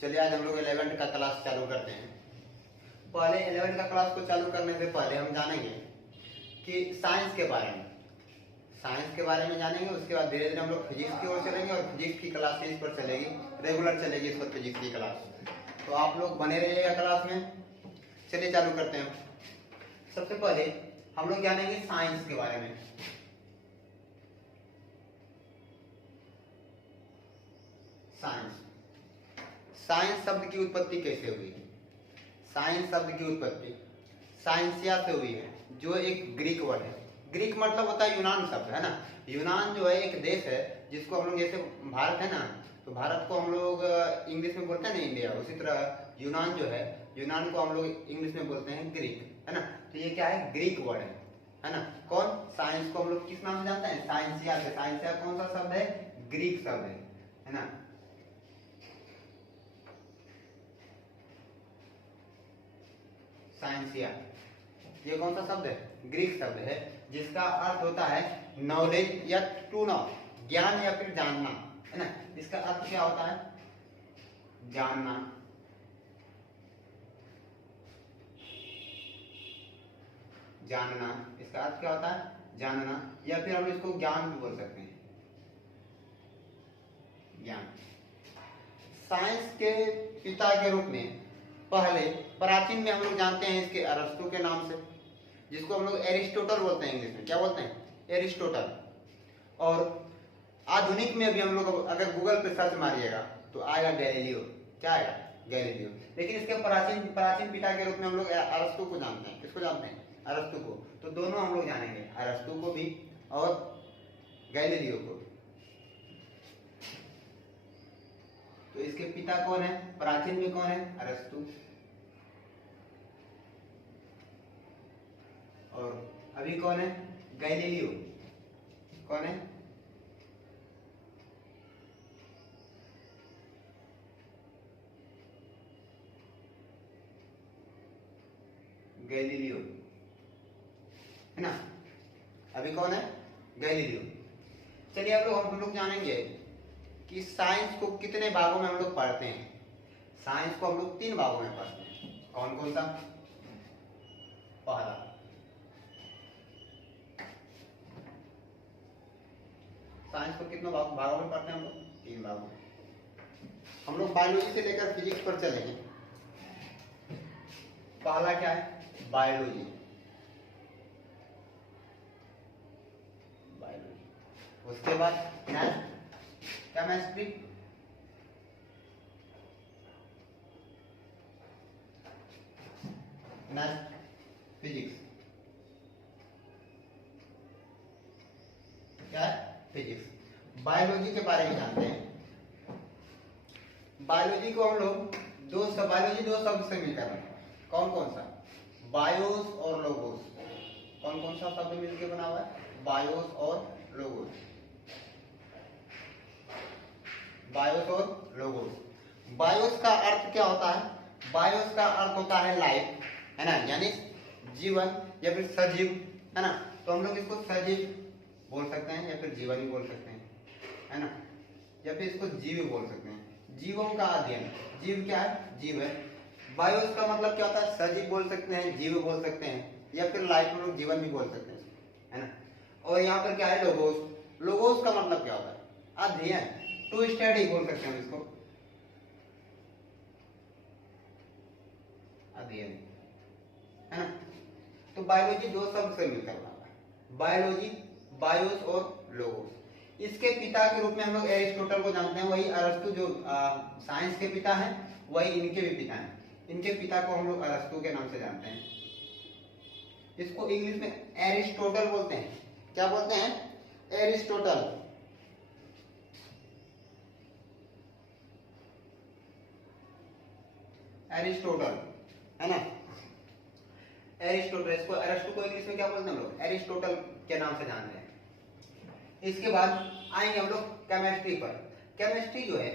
चलिए आज हम लोग 11th का क्लास चालू करते हैं। पहले 11th का क्लास को चालू करने से पहले हम जानेंगे कि साइंस के बारे में जानेंगे। उसके बाद धीरे धीरे हम लोग फिजिक्स की ओर चलेंगे और फिजिक्स की क्लास इस पर चलेगी, रेगुलर चलेगी इस पर फिजिक्स की क्लास। तो आप लोग बने रहिएगा क्लास में। चलिए चालू करते हैं। सबसे पहले हम लोग जानेंगे साइंस के बारे में। साइंस शब्द की उत्पत्ति कैसे हुई? साइंस शब्द की उत्पत्ति साइंसिया से हुई है, जो एक ग्रीक वर्ड है। ग्रीक मतलब होता है यूनान शब्द, है ना। यूनान जो है एक देश है जिसको हम लोग, जैसे भारत है ना, तो भारत को हम लोग इंग्लिश में बोलते हैं ना इंडिया, उसी तरह यूनान जो है, यूनान को हम लोग इंग्लिश में बोलते हैं ग्रीक, है ना। तो ये क्या है? ग्रीक वर्ड है ना। कौन? साइंस को हम लोग किस नाम से जानते हैं? साइंसिया से। साइंसिया कौन सा शब्द है? ग्रीक शब्द है ना। साइंसिया ये कौन सा शब्द है? ग्रीक शब्द है, जिसका अर्थ होता है नॉलेज या टू नो, ज्ञान या फिर जानना, है ना। इसका अर्थ क्या होता है? जानना। जानना, इसका अर्थ क्या होता है? जानना, या फिर हम इसको ज्ञान भी बोल सकते हैं, ज्ञान। साइंस के पिता के रूप में पहले प्राचीन में हम लोग जानते हैं इसके अरस्तु के नाम से, जिसको हम लोग एरिस्टोटल बोलते हैं, इंग्लिश में क्या बोलते हैं? एरिस्टोटल। और आधुनिक में भी हम लोग अगर गूगल पे सर्च मारिएगा तो आएगा गैलीलियो। क्या आएगा? गैलीलियो। लेकिन इसके प्राचीन पिता के रूप में हम लोग अरस्तु को जानते हैं। किसको जानते हैं? अरस्तु को। तो दोनों हम लोग जानेंगे, अरस्तु को भी और गैलीलियो को। तो इसके पिता कौन है? प्राचीन में कौन है? अरस्तु। और अभी कौन है? गैलीलियो। कौन है? गैलीलियो, है ना। अभी कौन है? गैलीलियो। चलिए अब हम लोग जानेंगे कि साइंस को कितने भागों में हम लोग पढ़ते हैं। साइंस को हम लोग 3 भागों में पढ़ते हैं। कौन कौन सा? पहला, साइंस को कितने भागों में पढ़ते हैं हम लोग? 3 भागों में। हम लोग बायोलॉजी से लेकर फिजिक्स पर चलेंगे। पहला क्या है? बायोलॉजी। उसके बाद केमिस्ट्री, नेक्स्ट फिजिक्स। क्या है? फिजिक्स। बायोलॉजी के बारे में जानते हैं। बायोलॉजी को हम लोग बायोलॉजी 2 शब्द से मिलकर बना। कौन कौन सा? बायोस और लोगोस। कौन कौन सा शब्द मिलकर बना हुआ है? बायोस और लोगोस। बायोस और लोगोस। बायोस का अर्थ क्या होता है? बायोस का अर्थ होता है लाइफ, है ना, यानी जीवन या फिर सजीव, है ना। तो हम लोग इसको सजीव बोल सकते हैं या फिर जीवन भी बोल सकते हैं, है ना, या फिर इसको जीव बोल सकते हैं। जीवों का अध्ययन। जीव क्या है? जीव है। बायोस का मतलब क्या होता है? सजीव बोल सकते हैं, जीव बोल सकते हैं, या फिर लाइफ में लोग जीवन भी बोल सकते हैं, है ना। और यहाँ पर क्या है? लोगोस। लोगोस का मतलब क्या होता है? अध्ययन, टू स्टडी बोल सकते हैं इसको, अध्ययन, है ना। तो बायोलॉजी 2 शब्द से मिलकर बना है। बायोलॉजी, बायोस और लोगोस। इसके पिता के रूप में हम लोग एरिस्टोटल को जानते हैं। वही अरस्तु जो साइंस के पिता हैं, वही इनके भी पिता हैं। इनके पिता को हम लोग अरस्तु के नाम से जानते हैं। इसको इंग्लिश में एरिस्टोटल बोलते हैं। क्या बोलते हैं? एरिस्टोटल। एरिस्टोटल, है ना। एरिस्टोटल, इसको अरस्तु को इंग्लिश में क्या बोलते हैं हम लोग? एरिस्टोटल के नाम से जानते हैं। इसके बाद आएंगे हम लोग केमिस्ट्री पर। केमिस्ट्री जो है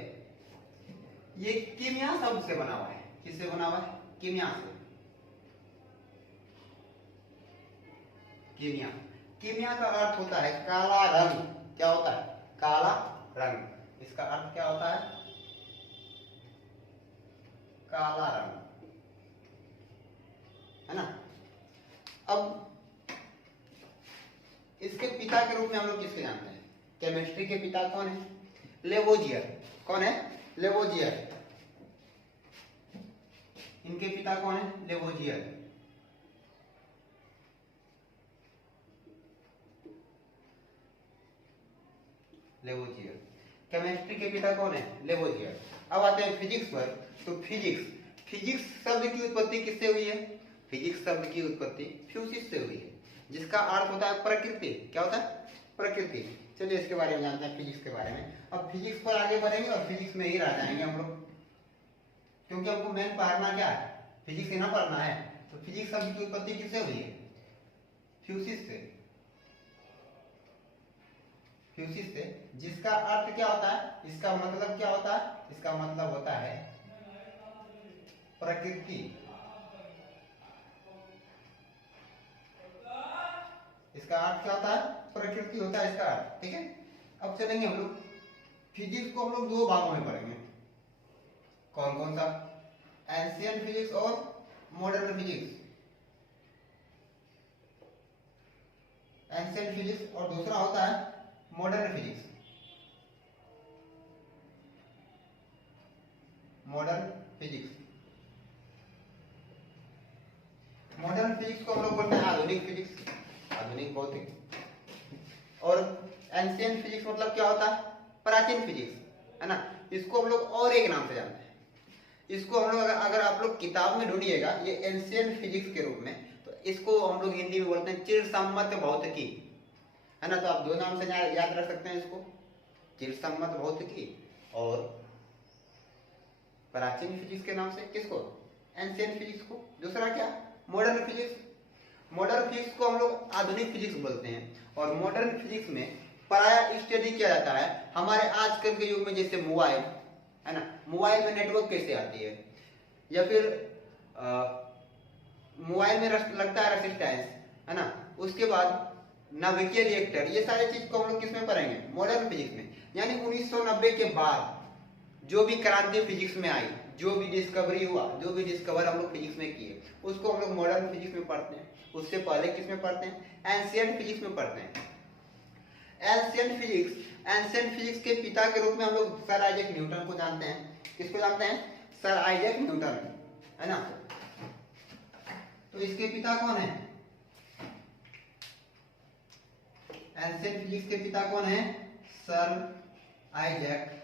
ये कीमिया शब्द से बना हुआ है। किससे बना हुआ है? कीमिया से। कीमिया, कीमिया का अर्थ होता है काला रंग। क्या होता है? काला रंग। इसका अर्थ क्या होता है? काला रंग, है ना। अब इसके पिता के रूप में हम लोग किसके जानते हैं? केमिस्ट्री के पिता कौन है? लेवोजियर। कौन है? लेवोजियर। इनके पिता कौन है? लेवोजियर। लेवोजियर। केमिस्ट्री के पिता कौन है? लेवोजियर। अब आते हैं फिजिक्स पर। तो फिजिक्स शब्द की उत्पत्ति किससे हुई है? फिजिक्स शब्द की उत्पत्ति फ्यूसिस से हुई है, जिसका अर्थ होता है प्रकृति। क्या होता है? प्रकृति। चलिए इसके बारे में जानते हैं, फिजिक्स के बारे में। अब फिजिक्स पर आगे बढ़ेंगे और फिजिक्स में ही रह जाएंगे हम लोग, क्योंकि हमको मेन पढ़ना क्या है? फिजिक्स ही ना पढ़ना है। तो फिजिक्स शब्द की उत्पत्ति किससे हुई है? फ्यूसिस से। फ्यूसिस से, जिसका अर्थ क्या होता है? इसका मतलब क्या होता है? इसका मतलब होता है प्रकृति। इसका अर्थ क्या होता है? प्रकृति होता है इसका अर्थ। ठीक है। अब चलेंगे हम लोग, फिजिक्स को हम लोग दो भागों में पढ़ेंगे। कौन कौन सा? एंशिएंट फिजिक्स और मॉडर्न फिजिक्स। एंशिएंट फिजिक्स और दूसरा होता है modern physics. Modern physics. Modern physics को हम लोग बोलते हैं आधुनिक फिजिक्स, आधुनिक भौतिक। और एंशिएंट फिजिक्स मतलब क्या होता है? प्राचीन फिजिक्स, है ना। इसको हम लोग और एक नाम से जानते हैं। इसको हम लोग अगर आप लोग किताब में ढूंढिएगा ये एंशिएंट फिजिक्स के रूप में, तो इसको हम लोग हिंदी में बोलते हैं चिरसम्मत भौतिकी, है ना। तो आप दो नाम से याद रख सकते हैं इसको, चिरसम्मत भौतिकी और प्राचीन फिजिक्स के नाम से। किसको? एंशिएंट फिजिक्स को। दूसरा क्या? Modern physics. मॉडर्न फिजिक्स को हम लोग आधुनिक फिजिक्स बोलते हैं। और मॉडर्न फिजिक्स में प्राय स्टडी किया जाता है हमारे आजकल के युग में, जैसे मोबाइल, है ना। मोबाइल में नेटवर्क कैसे आती है, या फिर मोबाइल में लगता है रेजिस्टेंस, है ना। उसके बाद नाभिकीय रिएक्टर, ये सारी चीज को हम लोग किसमें पढ़ेंगे? मॉडर्न फिजिक्स में। यानी 1990 के बाद जो भी क्रांति फिजिक्स में आई, जो भी डिस्कवरी हुआ, जो भी डिस्कवर हम लोग फिजिक्स में किए, उसको हम लोग मॉडर्न फिजिक्स में पढ़ते हैं। उससे पहले किस में पढ़ते हैं? एंशिएंट फिजिक्स में पढ़ते हैं। एंशिएंट फिजिक्स के पिता के रूप में हम लोग सर आइजैक न्यूटन को जानते हैं। किसको जानते हैं? सर आइजैक न्यूटन, है ना। तो इसके पिता कौन है? एंशिएंट फिजिक्स के पिता कौन है? सर आइजैक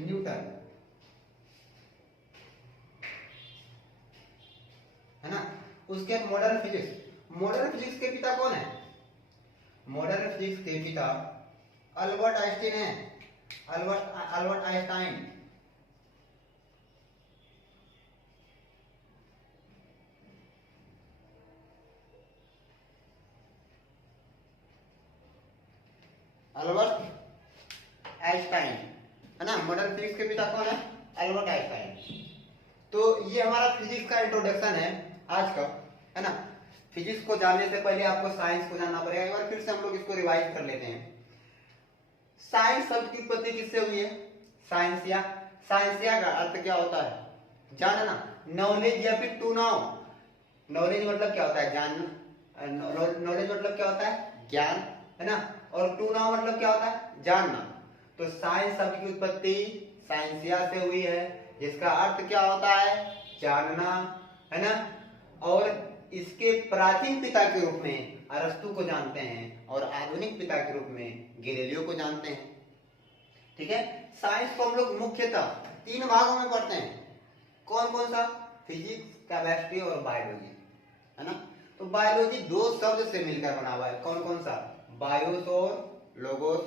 न्यूटन, है ना। उसके मॉडर्न फिजिक्स के पिता कौन है? मॉडर्न फिजिक्स के पिता अल्बर्ट आइंस्टीन है। Albert Einstein. अल्बर्ट आइंस्टाइन, है ना। मॉडर्न फिजिक्स के पिता कौन है? Albert Einstein. तो ये हमारा फिजिक्स का इंट्रोडक्शन है आज का, है ना। फिजिक्स को जानने से पहले आपको साइंस को जानना पड़ेगा। एक बार फिर से हम लोग इसको रिवाइज कर लेते हैं। साइंस शब्द की उत्पत्ति किससे हुई है? साइंसिया का अर्थ क्या होता है? जानना, नॉलेज या फिर टू नाउ। नॉलेज मतलब क्या होता है? जानना। नॉलेज मतलब क्या होता है? ज्ञान, है ना। और टू नाउ मतलब क्या होता है? जानना। तो साइंस शब्द की उत्पत्ति साइंसिया से हुई है, जिसका अर्थ क्या होता है? जानना, है ना। और इसके प्राचीन पिता के रूप में अरस्तु को जानते हैं और आधुनिक पिता के रूप में गैलीलियो को जानते हैं। ठीक है। साइंस को हम लोग मुख्यतः तीन भागों में पढ़ते हैं। कौन कौन सा? फिजिक्स, केमिस्ट्री और बायोलॉजी, है ना। तो बायोलॉजी दो शब्द से मिलकर बना हुआ है। कौन कौन सा? बायोस और लोगोस।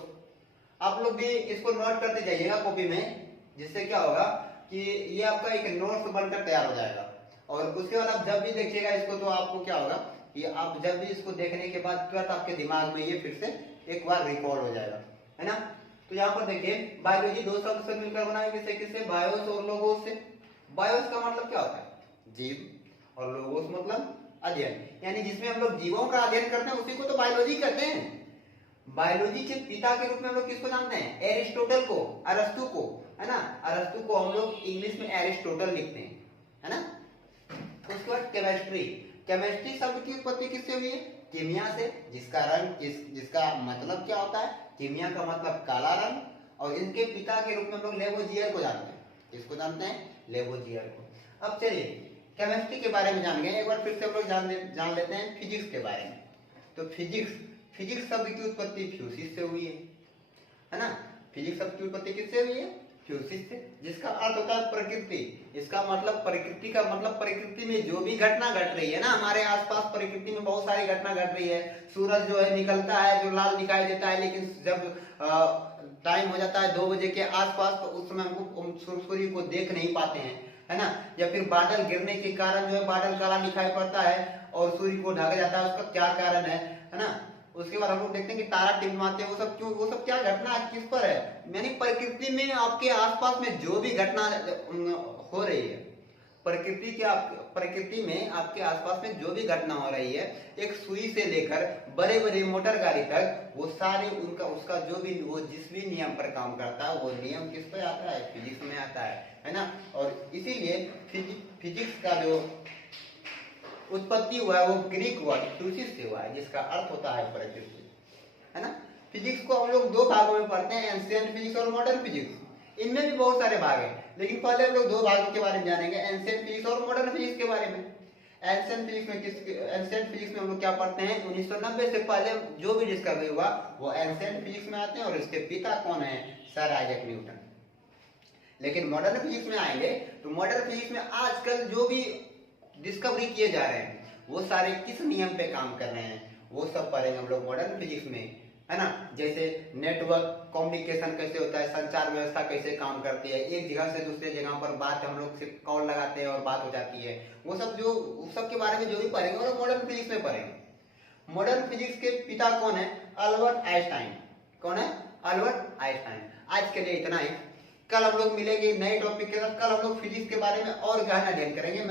आप लोग भी इसको नोट करते जाइएगा कॉपी में, जिससे क्या होगा कि ये आपका एक नोट्स बनकर तैयार हो जाएगा। और उसके बाद आप जब भी देखिएगा इसको, तो आपको क्या होगा कि आप जब भी इसको देखने के बाद तुरंत आपके दिमाग में ये फिर से एक बार रिकॉल हो जाएगा, है ना। तो यहाँ पर देखिए, बायोलॉजी दो शब्द से मिलकर बना है। किससे किससे? बायोस और लोगोस से। बायोस का मतलब क्या होता है? जीव। और लोगोस मतलब अध्ययन, यानी जिसमें हम लोग जीवों का अध्ययन करते हैं उसी को तो बायोलॉजी कहते हैं। बायोलॉजी के पिता के रूप में हम लोग किसको जानते हैं? एरिस्टोटल को, अरस्तु को, है ना। अरस्तु को हम लोग इंग्लिश में एरिस्टोटल लिखते हैं, है ना। उसके बाद केमिस्ट्री। केमिस्ट्री शब्द की उत्पत्ति किससे हुई है? कीमिया से, जिसका रंग जिसका मतलब क्या होता है? कीमिया का मतलब काला रंग। और इनके पिता के रूप में हम लोग लेवोजियर को जानते हैं। किसको जानते हैं? लेवोजियर को। अब चलिए केमिस्ट्री के बारे में जान गए, एक बार फिर से हम लोग जान लेते हैं फिजिक्स के बारे में। तो फिजिक्स शब्द की उत्पत्ति फ्यूसिस से हुई है ना। फिजिक्स शब्द की उत्पत्ति किससे हुई है? फ्यूसिस से, जिसका अर्थ होता है प्रकृति। इसका मतलब प्रकृति का मतलब प्रकृति में जो भी घटना घट रही है ना, हमारे आसपास प्रकृति में बहुत सारी घटना घट रही है। सूरज जो है निकलता है जो लाल दिखाई देता है, लेकिन जब टाइम हो जाता है 2 बजे के आसपास, तो उस समय हमको सूर्य को देख नहीं पाते हैं, है ना। या फिर बादल गिरने के कारण जो है बादल काला दिखाई पड़ता है और सूर्य को ढक जाता है, उसका क्या कारण है ना। उसके बाद हम लोग देखते हैं कि तारा टिमटिमाते हैं, वो सब क्यों? वो सब क्या घटना किस पर है? यानी प्रकृति में आपके आसपास में जो भी घटना हो रही है, प्रकृति में आपके आसपास में जो भी घटना हो रही है, एक सुई से लेकर बड़े बड़े मोटर गाड़ी तक, वो सारे उसका जो भी वो जिस भी नियम पर काम करता है, वो नियम किस पर आता है? फिजिक्स में आता है ना। और इसीलिए फिजिक्स का जो उत्पत्ति हुआ है वो ग्रीक वर्ड फ्यूसिस से हुआ है, जिसका अर्थ होता है प्रकृति, है ना। फिजिक्स को हम लोग 2 भागों में पढ़ते हैं, एंशिएंट फिजिक्स और मॉडर्न फिजिक्स। इनमें भी बहुत सारे भाग हैं, लेकिन पहले हम लोग 2 भागों के बारे में जानेंगे, एंशिएंट फिजिक्स और मॉडर्न फिजिक्स के बारे में। एंशिएंट फिजिक्स में हम लोग क्या पढ़ते हैं? 1990 से पहले जो भी डिस्कवरी हुआ वो एंशिएंट फिजिक्स में आते हैं, और इसके पिता कौन है? Sir Isaac Newton. लेकिन मॉडर्न फिजिक्स में आएंगे तो मॉडर्न फिजिक्स में आजकल जो भी डिस्कवरी किए जा रहे हैं वो सारे किस नियम पे काम कर रहे हैं, वो सब पढ़ेंगे हम लोग मॉडर्न फिजिक्स में, है ना। जैसे नेटवर्क कम्युनिकेशन कैसे होता है, संचार व्यवस्था कैसे काम करती है, एक जगह से दूसरे जगह पर बात हम लोग सिर्फ कॉल लगाते हैं और बात हो जाती है, वो सब के बारे में जो भी पढ़ेंगे वो मॉडर्न फिजिक्स में पढ़ेंगे। मॉडर्न फिजिक्स के पिता कौन है? Albert Einstein. कौन है? Albert Einstein. आज के लिए इतना ही। कल हम लोग मिलेंगे नए टॉपिक के साथ। कल हम लोग फिजिक्स के बारे में और गहन अध्ययन करेंगे।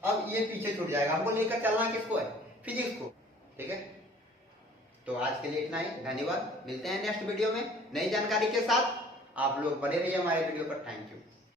अब ये पीछे छूट जाएगा, हमको लेकर चलना किसको है? फिजिक्स को, ठीक है। तो आज के लिए इतना ही, धन्यवाद। मिलते हैं नेक्स्ट वीडियो में नई जानकारी के साथ। आप लोग बने रहिए हमारे वीडियो पर। Thank you.